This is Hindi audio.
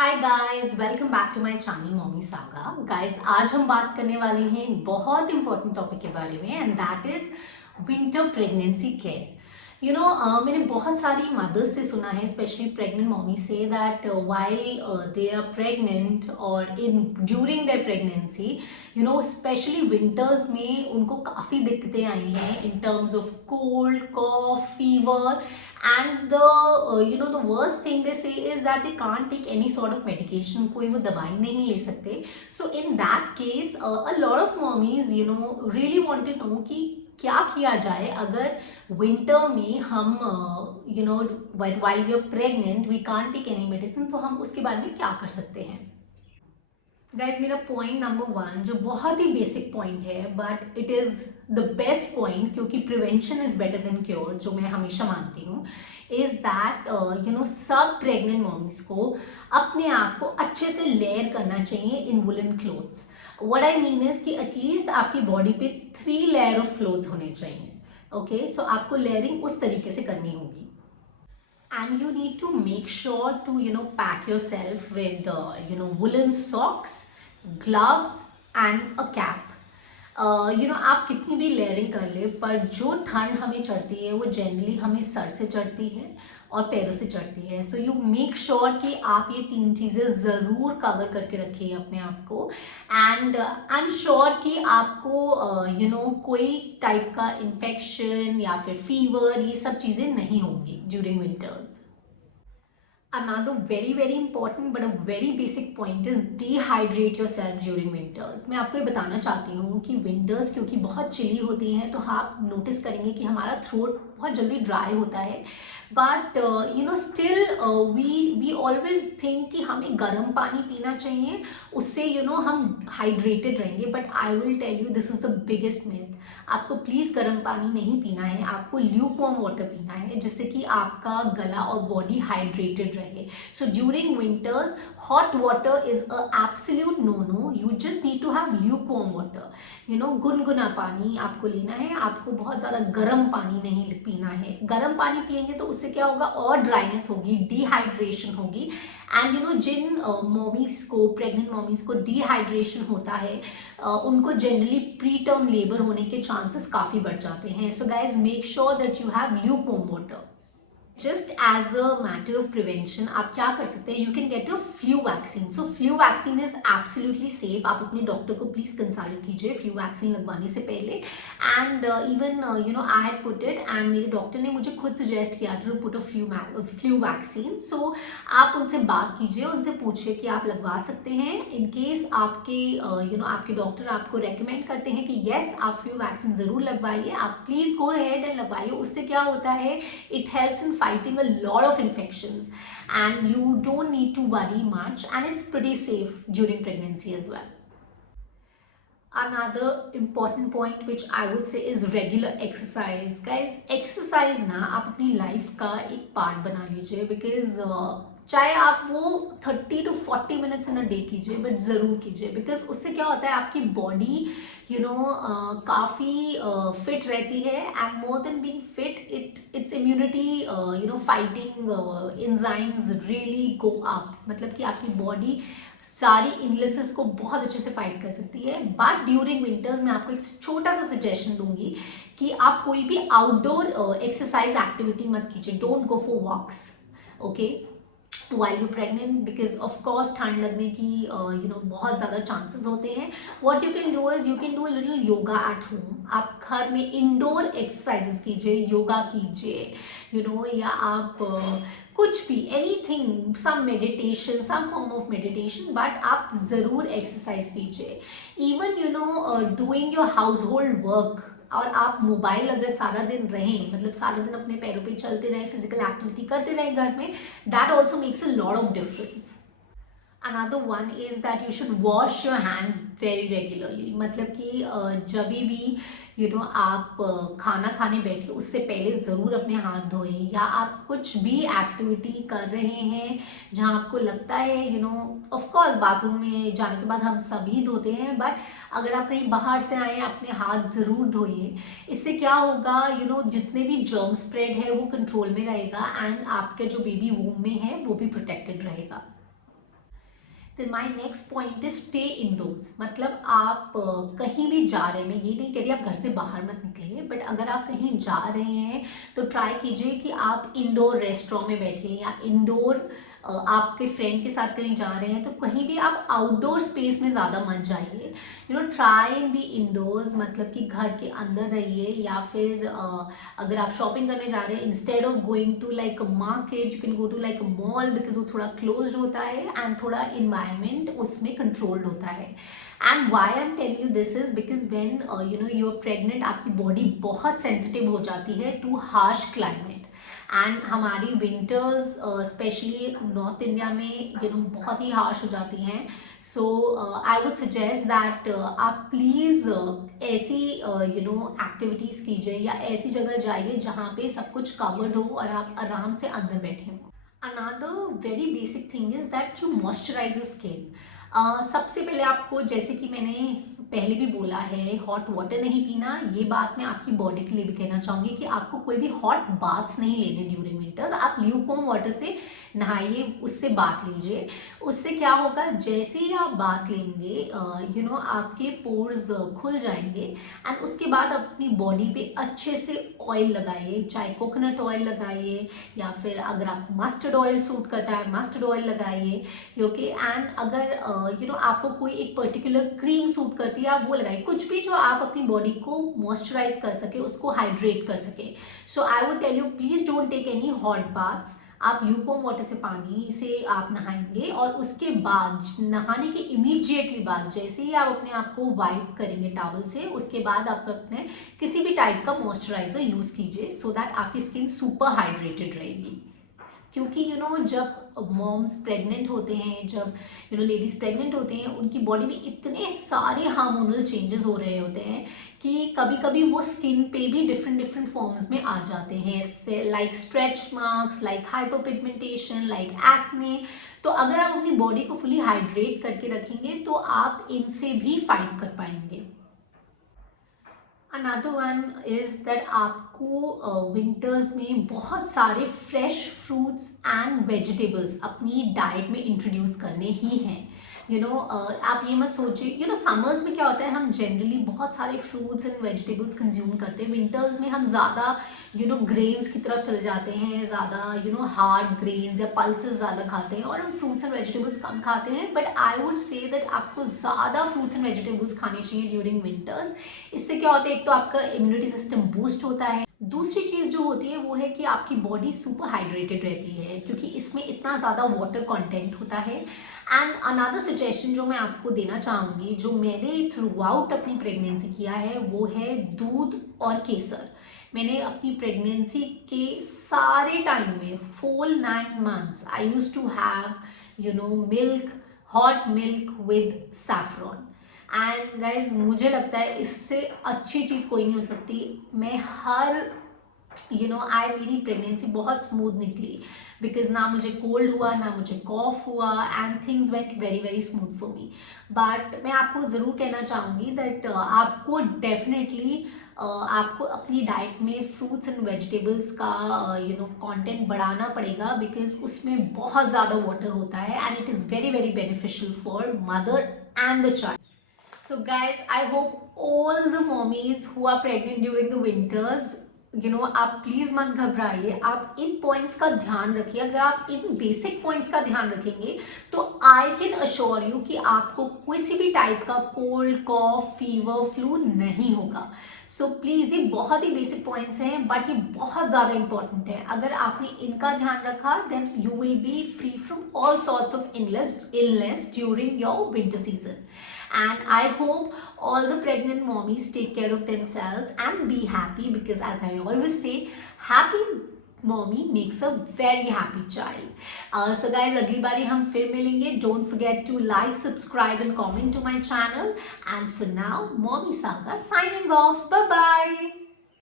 Hi guys, welcome back to my channel mommy saga. Guys, आज हम बात करने वाले हैं एक बहुत इंपॉर्टेंट टॉपिक के बारे में and that is winter pregnancy care. मैंने बहुत सारी मदर्स से सुना है, स्पेशली प्रेग्नेंट मॉमी से, that while they are pregnant और in during their pregnancy, specially winters में उनको काफ़ी दिक्कतें आई हैं in terms of cold, cough, fever and the worst thing they say is that they can't take any sort of medication, कोई वो दवाई नहीं ले सकते. So in that case a lot of mommies really want to know कि क्या किया जाए अगर विंटर में हम while we are pregnant we can't take any medicine, so हम उसके बारे में क्या कर सकते हैं. गाइज, मेरा पॉइंट नंबर 1 जो बहुत ही बेसिक पॉइंट है but it is the best point, क्योंकि prevention is better than cure, जो मैं हमेशा मानती हूँ, इज़ दैट सब प्रेग्नेंट मॉमीज को अपने आप को अच्छे से लेयर करना चाहिए in woollen clothes. What I mean is कि एटलीस्ट आपकी बॉडी पे 3 लेयर ऑफ क्लोथ्स होने चाहिए. ओके, सो आपको लेयरिंग उस तरीके से करनी होगी. And you need to make sure to pack yourself with woolen socks, gloves and a cap. आप कितनी भी लेयरिंग कर ले, पर जो ठंड हमें चढ़ती है वो जनरली हमें सर से चढ़ती है और पैरों से चढ़ती है. सो यू मेक श्योर कि आप ये 3 चीज़ें ज़रूर कवर करके रखिए अपने आप को. एंड आई एम श्योर कि आपको कोई टाइप का इन्फेक्शन या फिर फीवर, ये सब चीज़ें नहीं होंगी during winters. Another very important but a very basic point is dehydrate yourself during winters. मैं आपको ये बताना चाहती हूँ कि विंटर्स क्योंकि बहुत चिली होती हैं, तो आप नोटिस करेंगे कि हमारा थ्रोट बहुत जल्दी ड्राई होता है. But still we always think कि हमें गर्म पानी पीना चाहिए, उससे हम हाइड्रेटेड रहेंगे. But I will tell you this is the biggest myth. आपको प्लीज़ गर्म पानी नहीं पीना है, आपको ल्यूकवार्म वाटर पीना है, जिससे कि आपका गला और बॉडी हाइड्रेटेड रहे. So during winters hot water is a absolute no. You just need to have lukewarm water. गुनगुना पानी आपको लेना है, आपको बहुत ज़्यादा गर्म पानी नहीं पीना है. गर्म पानी पियेंगे तो उससे क्या होगा, और ड्राइनेस होगी, डिहाइड्रेशन होगी. एंड जिन मॉमीज को, प्रेग्नेंट मॉमीज को डिहाइड्रेशन होता है, उनको जनरली प्री टर्म लेबर होने के चांसेस काफ़ी बढ़ जाते हैं. So guys, make sure that you have lukewarm water. Just as a matter of prevention आप क्या कर सकते हैं, you can get your flu vaccine. So flu vaccine is absolutely safe. आप अपने डॉक्टर को प्लीज़ कंसल्ट कीजिए फ्लू वैक्सीन लगवाने से पहले. And even I had put it and मेरे डॉक्टर ने मुझे खुद सजेस्ट किया to put a flu vaccine. So आप उनसे बात कीजिए, उनसे पूछिए कि आप लगवा सकते हैं. इन केस आपके आपके डॉक्टर आपको रेकमेंड करते हैं कि येस आप फ्लू वैक्सीन ज़रूर लगवाइए, आप प्लीज़ गो अहेड एंड लगवाइए. उससे क्या होता है, it helps in fighting a lot of infections and you don't need to worry much, and it's pretty safe during pregnancy as well. Another important point which I would say is regular exercise. Guys, exercise ना आप अपनी लाइफ का एक पार्ट बना लीजिए, बिकॉज चाहे आप वो 30 to 40 minutes in a day कीजिए, बट ज़रूर कीजिए. बिकॉज उससे क्या होता है, आपकी बॉडी काफ़ी फिट रहती है. And more than being fit, it's immunity fighting enzymes really go up. मतलब कि आपकी बॉडी सारी इलनेसेस को बहुत अच्छे से फाइट कर सकती है. बट ड्यूरिंग विंटर्स मैं आपको एक छोटा सा सजेशन दूंगी कि आप कोई भी आउटडोर एक्सरसाइज एक्टिविटी मत कीजिए. Don't go for walks, okay, while you're pregnant, because of course ठंड लगने की बहुत ज़्यादा चांसेस होते हैं. what you can do is you can do a little yoga at home. आप घर में इंडोर एक्सरसाइजेस कीजिए, योगा कीजिए, या आप कुछ भी, anything, some meditation, some form of meditation, but आप ज़रूर एक्सरसाइज कीजिए. Even doing your household work. और आप मोबाइल अगर सारा दिन रहें, मतलब सारा दिन अपने पैरों पे चलते रहें, फिजिकल एक्टिविटी करते रहें घर में, that also makes a lot of difference. Another one is that you should wash your hands very regularly. मतलब कि जब भी आप खाना खाने बैठे उससे पहले ज़रूर अपने हाथ धोएं. या आप कुछ भी एक्टिविटी कर रहे हैं जहाँ आपको लगता है ऑफ कोर्स बाथरूम में जाने के बाद हम सभी धोते हैं, बट अगर आप कहीं बाहर से आए अपने हाथ ज़रूर धोइए. इससे क्या होगा, जितने भी जर्म स्प्रेड है वो कंट्रोल में रहेगा एंड आपके जो बेबी वूम में है वो भी प्रोटेक्टेड रहेगा. then my next point is stay indoors. मतलब आप कहीं भी जा रहे हैं, मैं ये नहीं कह रही आप घर से बाहर मत निकलिए, बट अगर आप कहीं जा रहे हैं तो ट्राई कीजिए कि आप इंडोर रेस्टोरेंट में बैठिए या इंडोर आपके फ्रेंड के साथ कहीं जा रहे हैं तो कहीं भी आप आउटडोर स्पेस में ज़्यादा मत जाइए. ट्राई एंड बी इंडोर्स, मतलब कि घर के अंदर रहिए. या फिर अगर आप शॉपिंग करने जा रहे हैं, instead of going to like a market you can go to like a mall, because वो थोड़ा क्लोज होता है एंड थोड़ा इन्वायरमेंट उसमें कंट्रोल्ड होता है. And why I am telling you this is because when you are pregnant, आपकी बॉडी बहुत सेंसिटिव हो जाती है टू हार्श क्लाइमेट. एंड हमारी विंटर्स स्पेशली नॉर्थ इंडिया में बहुत ही हार्श हो जाती हैं. So I would suggest that आप प्लीज़ ऐसी एक्टिविटीज़ कीजिए या ऐसी जगह जाइए जहाँ पे सब कुछ कवर्ड हो और आप आराम से अंदर बैठे हों. Another very basic thing is that you moisturise skin. सबसे पहले आपको, जैसे कि मैंने पहले भी बोला है, हॉट वाटर नहीं पीना. ये बात मैं आपकी बॉडी के लिए भी कहना चाहूँगी कि आपको कोई भी हॉट बाथ्स नहीं लेने ड्यूरिंग विंटर्स. आप ल्यूकवार्म वाटर से नहाइए, उससे बाथ लीजिए. उससे क्या होगा, जैसे ही आप बाथ लेंगे आपके पोर्स खुल जाएंगे एंड उसके बाद अपनी बॉडी पे अच्छे से ऑयल लगाइए, चाहे कोकोनट ऑयल लगाइए या फिर अगर आपको मस्टर्ड ऑयल सूट करता है मस्टर्ड ऑयल लगाइए. ओके. एंड अगर आपको कोई एक पर्टिकुलर क्रीम सूट करती है आप वो लगाइए. कुछ भी जो आप अपनी बॉडी को मॉइस्चराइज कर सके, उसको हाइड्रेट कर सके. So I would tell you please don't take any hot baths. आप ल्यूकवार्म वाटर से पानी से आप नहाएंगे और उसके बाद नहाने के इमीडिएटली बाद जैसे ही आप अपने आप को वाइप करेंगे टॉवल से, उसके बाद आप अपने किसी भी टाइप का मॉइस्चराइजर यूज़ कीजिए सो दैट आपकी स्किन सुपर हाइड्रेटेड रहेगी. क्योंकि जब मॉम्स प्रेग्नेंट होते हैं, जब लेडीज़ प्रेग्नेंट होते हैं, उनकी बॉडी में इतने सारे हार्मोनल चेंजेस हो रहे होते हैं कि कभी कभी वो स्किन पे भी डिफरेंट फॉर्म्स में आ जाते हैं, like stretch marks, like hyper pigmentation, like acne. तो अगर आप अपनी बॉडी को फुली हाइड्रेट करके रखेंगे तो आप इनसे भी फाइट कर पाएंगे. अनदर वन इज़ दैट आपको विंटर्स में बहुत सारे फ्रेश फ्रूट्स एंड वेजिटेबल्स अपनी डाइट में इंट्रोड्यूस करने ही हैं. आप ये मत सोचिए, समर्स में क्या होता है, हम जनरली बहुत सारे फ्रूट्स एंड वेजिटेबल्स कंज्यूम करते हैं. विंटर्स में हम ज़्यादा ग्रेन्स की तरफ चले जाते हैं, ज़्यादा हार्ड ग्रेन्स या पल्सेस ज़्यादा खाते हैं और हम फ्रूट्स एंड वेजिटेबल्स कम खाते हैं. But I would say that आपको ज़्यादा फ्रूट्स एंड वेजिटेबल्स खाने चाहिए ड्यूरिंग विंटर्स. इससे क्या होता है, एक तो आपका इम्यूनिटी सिस्टम बूस्ट होता है. दूसरी चीज़ जो होती है वो है कि आपकी बॉडी सुपर हाइड्रेटेड रहती है क्योंकि इसमें इतना ज़्यादा वाटर कंटेंट होता है. एंड अनदर सजेशन जो मैं आपको देना चाहूँगी, जो मैंने थ्रू आउट अपनी प्रेगनेंसी किया है, वो है दूध और केसर. मैंने अपनी प्रेगनेंसी के सारे टाइम में full 9 months I use to have milk, hot milk with saffron. And guys मुझे लगता है इससे अच्छी चीज़ कोई नहीं हो सकती. मैं मेरी प्रेगनेंसी बहुत स्मूथ निकली बिकॉज ना मुझे कोल्ड हुआ ना मुझे कॉफ हुआ and things went very very smooth for me. But मैं आपको ज़रूर कहना चाहूँगी दैट आपको डेफिनेटली आपको अपनी डाइट में फ्रूट्स एंड वेजिटेबल्स का कंटेंट बढ़ाना पड़ेगा बिकॉज उसमें बहुत ज़्यादा वाटर होता है and it is very very beneficial for mother and the child. So guys, I hope all the mommies who are pregnant during the winters, आप प्लीज़ मत घबराइए. आप इन पॉइंट्स का ध्यान रखिए. अगर आप इन बेसिक पॉइंट्स का ध्यान रखेंगे तो आई कैन अश्योर यू कि आपको किसी भी टाइप का कोल्ड, कॉफ, फीवर, फ्लू नहीं होगा. सो प्लीज़, ये बहुत ही बेसिक पॉइंट्स हैं बट ये बहुत ज़्यादा इंपॉर्टेंट है. अगर आपने इनका ध्यान रखा then you will be free from all sorts of illness during your winter season. And I hope all the pregnant mommies take care of themselves and be happy because as I always say, happy mommy makes a very happy child. So guys, अगली बारी हम फिर मिलेंगे. Don't forget to like, subscribe and comment to my channel. And for now, Mommy Saga signing off. Bye bye.